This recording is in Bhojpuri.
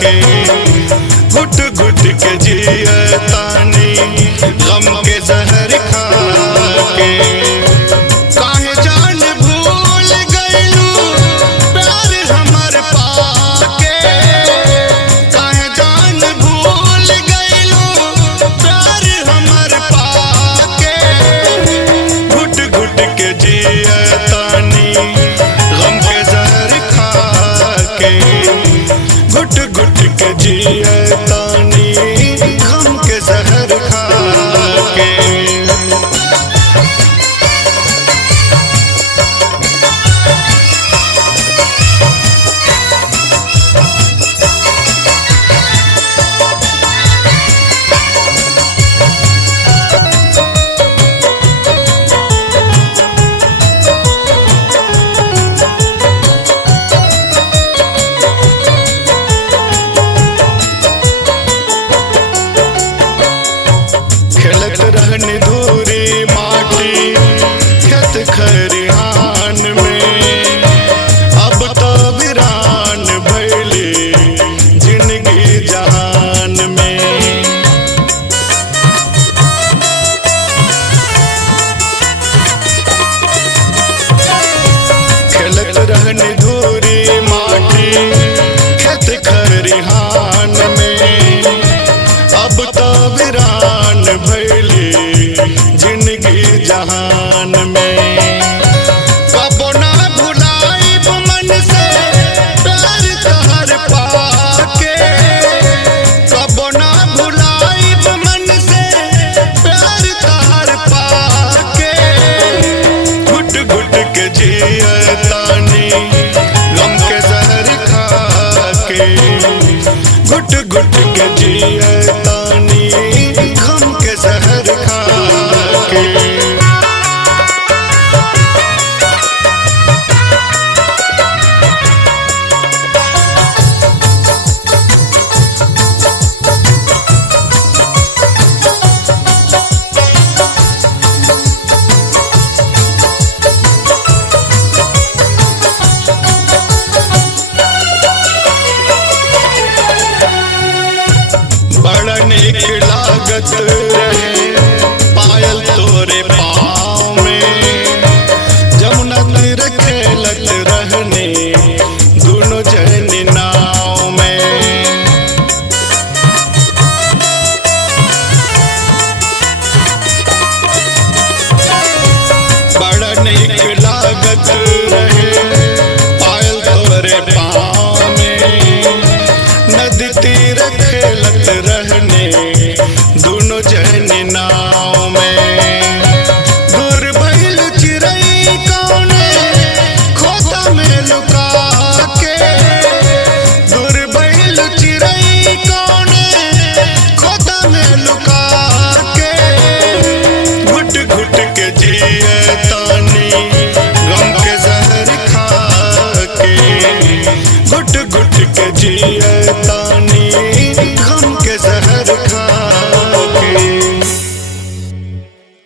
के घुट घुट के जियतानी गम के जहर खा के। काहे जान भूल गइलू प्यार हमर पाके, काहे जान भूल गइलू प्यार हमर पाके। घुट घुट के जियतानी गम के जहर खा के, घुट घुट के जियतानी गम के जहर खा के। खेलत रहनी धूरी माटी खेत खरिहान में, अब तो वीरान भइली जिंदगी जहान में। खेलत रहनी धूरी माटी खेत खरिहान में, अब तो वीरान भइली जिंदगी जहान में। कबो ना भुलाइब मन से प्यार तहर पाके, कबो ना भुलाइब मन से प्यार तहर पाके। घुट घुट के जियतानी गम के जहर खा के, घुट घुट के जियतानी गम के जहर खा के। बड़ा नीक लागत रहे पायल तोरे पाँव में, जमुना तीर खेलत रहने दोनों जनी नाव में। बड़ा नीक लागत रहे पायल तोरे पाँव में, नदी तीर खेलत रहने दोनों जनी नाव में। दूर भइल चिड़ै कौने खोता में लुका के, दूर भइल चिड़ै कौने खोता में लुका के। घुट घुट के जियतानी गम के जहर खा के, घुट घुट के जिय